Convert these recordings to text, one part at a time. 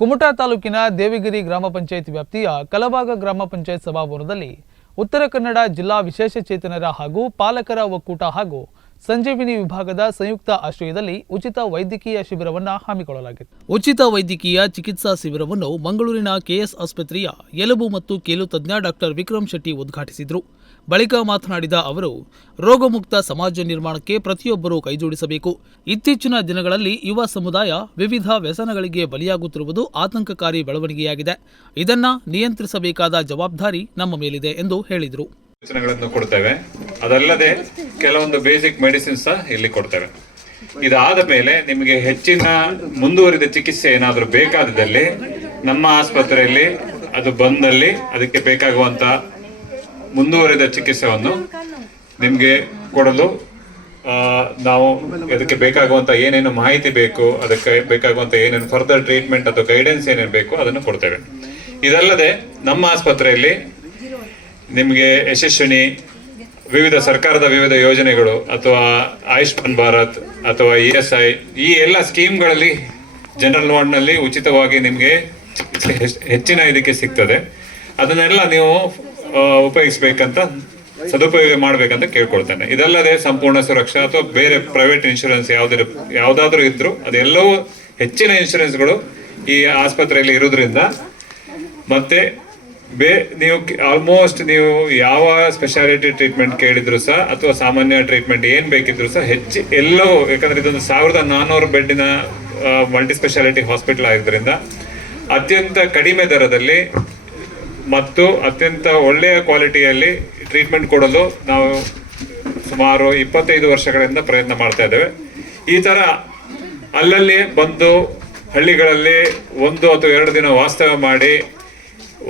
ಕುಮಟಾ ತಾಲೂಕಿನ ದೇವಿಗಿರಿ ಗ್ರಾಮ ಪಂಚಾಯತ್ ವ್ಯಾಪ್ತಿಯ ಕಲಬಾಗ ಗ್ರಾಮ ಪಂಚಾಯತ್ ಸಭಾಭವನದಲ್ಲಿ ಉತ್ತರ ಕನ್ನಡ ಜಿಲ್ಲಾ ವಿಶೇಷಚೇತನರ ಹಾಗೂ ಪಾಲಕರ ಒಕ್ಕೂಟ ಹಾಗೂ ಸಂಜೀವಿನಿ ವಿಭಾಗದ ಸಂಯುಕ್ತ ಆಶ್ರಯದಲ್ಲಿ ಉಚಿತ ವೈದ್ಯಕೀಯ ಶಿಬಿರವನ್ನು ಹಮ್ಮಿಕೊಳ್ಳಲಾಗಿತ್ತು. ಉಚಿತ ವೈದ್ಯಕೀಯ ಚಿಕಿತ್ಸಾ ಶಿಬಿರವನ್ನು ಮಂಗಳೂರಿನ ಕೆಎಸ್ ಆಸ್ಪತ್ರೆಯ ಎಲುಬು ಮತ್ತು ಕೀಲು ತಜ್ಞ ಡಾಕ್ಟರ್ ವಿಕ್ರಮ್ ಶೆಟ್ಟಿ ಉದ್ಘಾಟಿಸಿದರು. ಬಳಿಕ ಮಾತನಾಡಿದ ಅವರು, ರೋಗಮುಕ್ತ ಸಮಾಜ ನಿರ್ಮಾಣಕ್ಕೆ ಪ್ರತಿಯೊಬ್ಬರೂ ಕೈಜೋಡಿಸಬೇಕು. ಇತ್ತೀಚಿನ ದಿನಗಳಲ್ಲಿ ಯುವ ಸಮುದಾಯ ವಿವಿಧ ವ್ಯಸನಗಳಿಗೆ ಬಲಿಯಾಗುತ್ತಿರುವುದು ಆತಂಕಕಾರಿ ಬೆಳವಣಿಗೆಯಾಗಿದೆ. ಇದನ್ನ ನಿಯಂತ್ರಿಸಬೇಕಾದ ಜವಾಬ್ದಾರಿ ನಮ್ಮ ಮೇಲಿದೆ ಎಂದು ಹೇಳಿದರು. ಸೂಚನೆಗಳನ್ನು ಕೊಡ್ತೇವೆ. ಅದಲ್ಲದೆ ಕೆಲವೊಂದು ಬೇಸಿಕ್ ಮೆಡಿಸಿನ್ಸ್ ಸಹ ಇಲ್ಲಿ ಕೊಡ್ತೇವೆ. ಇದಾದ ಮೇಲೆ ನಿಮಗೆ ಹೆಚ್ಚಿನ ಮುಂದುವರಿದ ಚಿಕಿತ್ಸೆ ಏನಾದರೂ ಬೇಕಾದಲ್ಲಿ ನಮ್ಮ ಆಸ್ಪತ್ರೆಯಲ್ಲಿ ಅದು ಬಂದಲ್ಲಿ ಅದಕ್ಕೆ ಬೇಕಾಗುವಂತ ಮುಂದುವರಿದ ಚಿಕಿತ್ಸೆಯನ್ನು ನಿಮಗೆ ಕೊಡಲು ನಾವು ಅದಕ್ಕೆ ಬೇಕಾಗುವಂತ ಏನೇನು ಮಾಹಿತಿ ಬೇಕು, ಅದಕ್ಕೆ ಬೇಕಾಗುವಂತ ಏನೇನು ಫರ್ದರ್ ಟ್ರೀಟ್ಮೆಂಟ್ ಅಥವಾ ಗೈಡೆನ್ಸ್ ಏನೇನು ಬೇಕು ಅದನ್ನು ಕೊಡ್ತೇವೆ. ಇದಲ್ಲದೆ ನಮ್ಮ ಆಸ್ಪತ್ರೆಯಲ್ಲಿ ನಿಮಗೆ ಯಶಸ್ವಿನಿ, ವಿವಿಧ ಸರ್ಕಾರದ ವಿವಿಧ ಯೋಜನೆಗಳು ಅಥವಾ ಆಯುಷ್ಮಾನ್ ಭಾರತ್ ಅಥವಾ ESI ಈ ಎಲ್ಲ ಸ್ಕೀಮ್ಗಳಲ್ಲಿ ಜನರಲ್ ವಾರ್ಡ್ನಲ್ಲಿ ಉಚಿತವಾಗಿ ನಿಮಗೆ ಹೆಚ್ಚಿನ ಇದಕ್ಕೆ ಸಿಗ್ತದೆ. ಅದನ್ನೆಲ್ಲ ನೀವು ಉಪಯೋಗಿಸ್ಬೇಕಂತ, ಸದುಪಯೋಗ ಮಾಡಬೇಕಂತ ಕೇಳ್ಕೊಳ್ತೇನೆ. ಇದಲ್ಲದೆ ಸಂಪೂರ್ಣ ಸುರಕ್ಷಾ ಅಥವಾ ಬೇರೆ ಪ್ರೈವೇಟ್ ಇನ್ಶೂರೆನ್ಸ್ ಯಾವುದಾದ್ರೂ ಇದ್ರೂ ಅದೆಲ್ಲವೂ ಹೆಚ್ಚಿನ ಇನ್ಶೂರೆನ್ಸ್ಗಳು ಈ ಆಸ್ಪತ್ರೆಯಲ್ಲಿ ಇರೋದ್ರಿಂದ, ಮತ್ತೆ ನೀವು ಆಲ್ಮೋಸ್ಟ್ ನೀವು ಯಾವ ಸ್ಪೆಷಾಲಿಟಿ ಟ್ರೀಟ್ಮೆಂಟ್ ಕೇಳಿದ್ರು ಸಹ ಅಥವಾ ಸಾಮಾನ್ಯ ಟ್ರೀಟ್ಮೆಂಟ್ ಏನು ಬೇಕಿದ್ರು ಸಹ ಎಲ್ಲವೂ, ಯಾಕಂದ್ರೆ ಇದೊಂದು 1400 ಬೆಡ್ಡಿನ ಮಲ್ಟಿ ಸ್ಪೆಷಾಲಿಟಿ ಹಾಸ್ಪಿಟಲ್ ಆಗಿದ್ದರಿಂದ ಅತ್ಯಂತ ಕಡಿಮೆ ದರದಲ್ಲಿ ಮತ್ತು ಅತ್ಯಂತ ಒಳ್ಳೆಯ ಕ್ವಾಲಿಟಿಯಲ್ಲಿ ಟ್ರೀಟ್ಮೆಂಟ್ ಕೊಡಲು ನಾವು ಸುಮಾರು 25 ವರ್ಷಗಳಿಂದ ಪ್ರಯತ್ನ ಮಾಡ್ತಾ ಇದ್ದೇವೆ. ಈ ಥರ ಅಲ್ಲಲ್ಲಿ ಬಂದು ಹಳ್ಳಿಗಳಲ್ಲಿ 1 ಅಥವಾ 2 ದಿನ ವಾಸ್ತವ್ಯ ಮಾಡಿ,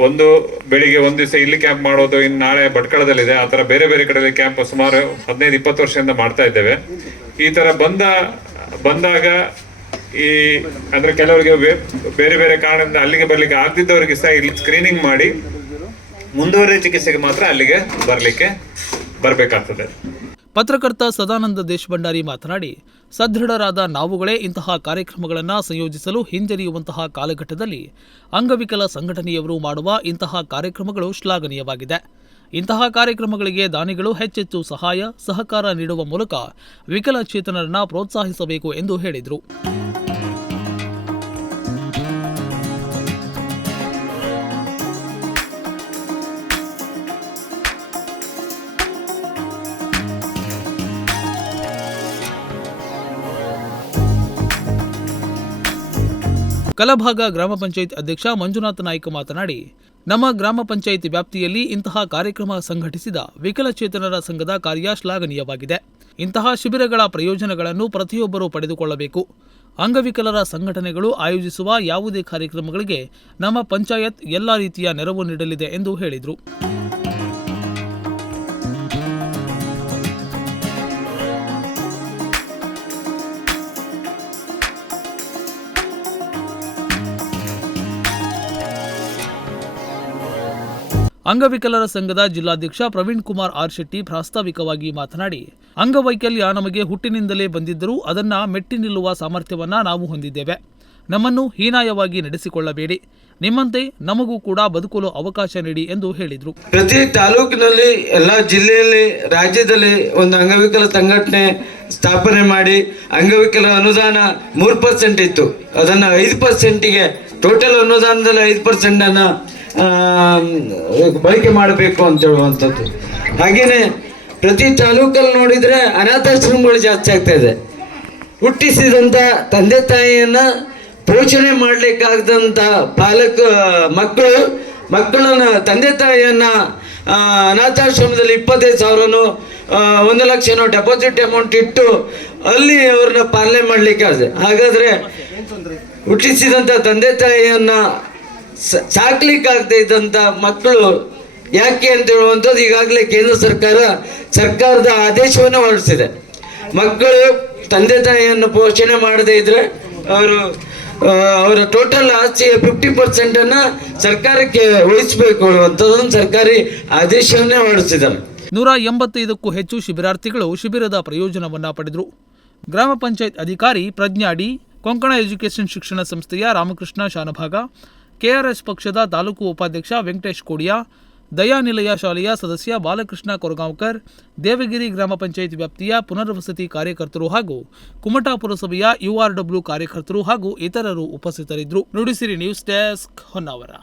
ಒಂದು ಬೆಳಿಗ್ಗೆ ಒಂದು ದಿವಸ ಇಲ್ಲಿ ಕ್ಯಾಂಪ್ ಮಾಡೋದು, ಇನ್ನು ನಾಳೆ ಭಟ್ಕಳದಲ್ಲಿದೆ, ಆ ಥರ ಬೇರೆ ಬೇರೆ ಕಡೆಯಲ್ಲಿ ಕ್ಯಾಂಪ್ ಸುಮಾರು 15-20 ವರ್ಷದಿಂದ ಮಾಡ್ತಾ ಇದ್ದೇವೆ. ಈ ಥರ ಬಂದಾಗ ಅಂದ್ರೆ ಕೆಲವರಿಗೆ ಬೇರೆ ಬೇರೆ ಕಾರಣದಿಂದ ಅಲ್ಲಿಗೆ ಬರ್ಲಿಕ್ಕೆ ಆಗದಿದ್ದವರಿಗೆ ಸಹ ಇಲ್ಲಿ ಸ್ಕ್ರೀನಿಂಗ್ ಮಾಡಿ ಮುಂದುವರಿದ ಚಿಕಿತ್ಸೆಗೆ ಮಾತ್ರ ಅಲ್ಲಿಗೆ ಬರಬೇಕಾಗ್ತದೆ. ಪತ್ರಕರ್ತ ಸದಾನಂದ ದೇಶಭಂಡಾರಿ ಮಾತನಾಡಿ, ಸದೃಢರಾದ ನಾವುಗಳೇ ಇಂತಹ ಕಾರ್ಯಕ್ರಮಗಳನ್ನು ಸಂಯೋಜಿಸಲು ಹಿಂಜರಿಯುವಂತಹ ಕಾಲಘಟ್ಟದಲ್ಲಿ ಅಂಗವಿಕಲ ಸಂಘಟನೆಯವರು ಮಾಡುವ ಇಂತಹ ಕಾರ್ಯಕ್ರಮಗಳು ಶ್ಲಾಘನೀಯವಾಗಿದೆ. ಇಂತಹ ಕಾರ್ಯಕ್ರಮಗಳಿಗೆ ದಾನಿಗಳು ಹೆಚ್ಚೆಚ್ಚು ಸಹಕಾರ ನೀಡುವ ಮೂಲಕ ವಿಕಲಚೇತನರನ್ನು ಪ್ರೋತ್ಸಾಹಿಸಬೇಕು ಎಂದು ಹೇಳಿದರು. ಕಲಬಾಗ ಗ್ರಾಮ ಪಂಚಾಯತ್ ಅಧ್ಯಕ್ಷ ಮಂಜುನಾಥ ನಾಯ್ಕ ಮಾತನಾಡಿ, ನಮ್ಮ ಗ್ರಾಮ ಪಂಚಾಯತ್ ವ್ಯಾಪ್ತಿಯಲ್ಲಿ ಇಂತಹ ಕಾರ್ಯಕ್ರಮ ಸಂಘಟಿಸಿದ ವಿಕಲಚೇತನರ ಸಂಘದ ಕಾರ್ಯ ಶ್ಲಾಘನೀಯವಾಗಿದೆ. ಇಂತಹ ಶಿಬಿರಗಳ ಪ್ರಯೋಜನಗಳನ್ನು ಪ್ರತಿಯೊಬ್ಬರೂ ಪಡೆದುಕೊಳ್ಳಬೇಕು. ಅಂಗವಿಕಲರ ಸಂಘಟನೆಗಳು ಆಯೋಜಿಸುವ ಯಾವುದೇ ಕಾರ್ಯಕ್ರಮಗಳಿಗೆ ನಮ್ಮ ಪಂಚಾಯತ್ ಎಲ್ಲ ರೀತಿಯ ನೆರವು ನೀಡಲಿದೆ ಎಂದು ಹೇಳಿದರು. ಅಂಗವಿಕಲರ ಸಂಘದ ಜಿಲ್ಲಾಧ್ಯಕ್ಷ ಪ್ರವೀಣ್ ಕುಮಾರ್ ಆರ್ ಶೆಟ್ಟಿ ಪ್ರಾಸ್ತಾವಿಕವಾಗಿ ಮಾತನಾಡಿ, ಅಂಗವೈಕಲ್ಯ ನಮಗೆ ಹುಟ್ಟಿನಿಂದಲೇ ಬಂದಿದ್ದರೂ ಅದನ್ನ ಮೆಟ್ಟಿ ನಿಲ್ಲುವ ಸಾಮರ್ಥ್ಯವನ್ನ ನಾವು ಹೊಂದಿದ್ದೇವೆ. ನಮ್ಮನ್ನು ಹೀನಾಯವಾಗಿ ನಡೆಸಿಕೊಳ್ಳಬೇಡಿ. ನಿಮ್ಮಂತೆ ನಮಗೂ ಕೂಡ ಬದುಕಲು ಅವಕಾಶ ನೀಡಿ ಎಂದು ಹೇಳಿದರು. ಪ್ರತಿ ತಾಲೂಕಿನಲ್ಲಿ, ಎಲ್ಲ ಜಿಲ್ಲೆಯಲ್ಲಿ, ರಾಜ್ಯದಲ್ಲಿ ಒಂದು ಅಂಗವಿಕಲ ಸಂಘಟನೆ ಸ್ಥಾಪನೆ ಮಾಡಿ ಅಂಗವಿಕಲ ಅನುದಾನ 3% ಇತ್ತು. ಅದನ್ನು 5%ಗೆ, ಟೋಟಲ್ ಅನುದಾನದಲ್ಲಿ 5% ಬಳಕೆ ಮಾಡಬೇಕು ಅಂತ ಹೇಳುವಂಥದ್ದು. ಹಾಗೇನೆ ಪ್ರತಿ ತಾಲೂಕಲ್ಲಿ ನೋಡಿದರೆ ಅನಾಥಾಶ್ರಮಗಳು ಜಾಸ್ತಿ ಆಗ್ತಾ ಇದೆ. ಹುಟ್ಟಿಸಿದಂಥ ತಂದೆ ತಾಯಿಯನ್ನ ಪೋಷಣೆ ಮಾಡಲಿಕ್ಕಾಗದಂಥ ಮಕ್ಕಳನ್ನ ತಂದೆ ತಾಯಿಯನ್ನ ಅನಾಥಾಶ್ರಮದಲ್ಲಿ 25,000 1 ಲಕ್ಷನೋ ಡೆಪಾಸಿಟ್ ಅಮೌಂಟ್ ಇಟ್ಟು ಅಲ್ಲಿ ಅವ್ರನ್ನ ಪಾಲನೆ ಮಾಡಲಿಕ್ಕಾಗಿದೆ. ಹಾಗಾದರೆ ಹುಟ್ಟಿಸಿದಂಥ ತಂದೆ ತಾಯಿಯನ್ನ ಸಾಕ್ಲಿಕ್ಕಾಗದೇ ಇದ್ದಂಥ ಮಕ್ಕಳು ಯಾಕೆ ಅಂತ ಹೇಳುವಂಥದ್ದು ಈಗಾಗಲೇ ಕೇಂದ್ರ ಸರ್ಕಾರದ ಆದೇಶವನ್ನು ಹೊರಡಿಸಿದೆ. ಮಕ್ಕಳು ತಂದೆ ತಾಯಿಯನ್ನು ಪೋಷಣೆ ಮಾಡದೇ ಇದ್ರೆ ಅವರ ಟೋಟಲ್ ಆಸ್ತಿಯ 50% ಸರ್ಕಾರಕ್ಕೆ ವಹಿಸಬೇಕು ಅನ್ನುವಂಥದ್ದೊಂದು ಸರ್ಕಾರಿ ಆದೇಶವನ್ನೇ ಹೊರಡಿಸಿದ್ದಾರೆ. 185ಕ್ಕೂ ಹೆಚ್ಚು ಶಿಬಿರಾರ್ಥಿಗಳು ಶಿಬಿರದ ಪ್ರಯೋಜನವನ್ನ ಪಡೆದರು. ಗ್ರಾಮ ಪಂಚಾಯತ್ ಅಧಿಕಾರಿ ಪ್ರಜ್ಞಾಡಿ ಕೊಂಕಣ ಎಜುಕೇಷನ್ ಶಿಕ್ಷಣ ಸಂಸ್ಥೆಯ ರಾಮಕೃಷ್ಣ ಶಾನಭಾಗ, ಕೆಆರ್ಎಸ್ ಪಕ್ಷದ ತಾಲೂಕು ಉಪಾಧ್ಯಕ್ಷ ವೆಂಕಟೇಶ್ ಕೋಡಿಯಾ, ದಯಾನಿಲಯ ಶಾಲೆಯ ಸದಸ್ಯ ಬಾಲಕೃಷ್ಣ ಕೊರಗಾಂವ್ಕರ್, ದೇವಗಿರಿ ಗ್ರಾಮ ಪಂಚಾಯಿತಿ ವ್ಯಾಪ್ತಿಯ ಪುನರ್ವಸತಿ ಕಾರ್ಯಕರ್ತರು ಹಾಗೂ ಕುಮಟಾ ಪುರಸಭೆಯ URW ಕಾರ್ಯಕರ್ತರು ಹಾಗೂ ಇತರರು ಉಪಸ್ಥಿತರಿದ್ದರು. Nudisiri news desk, Honnavar.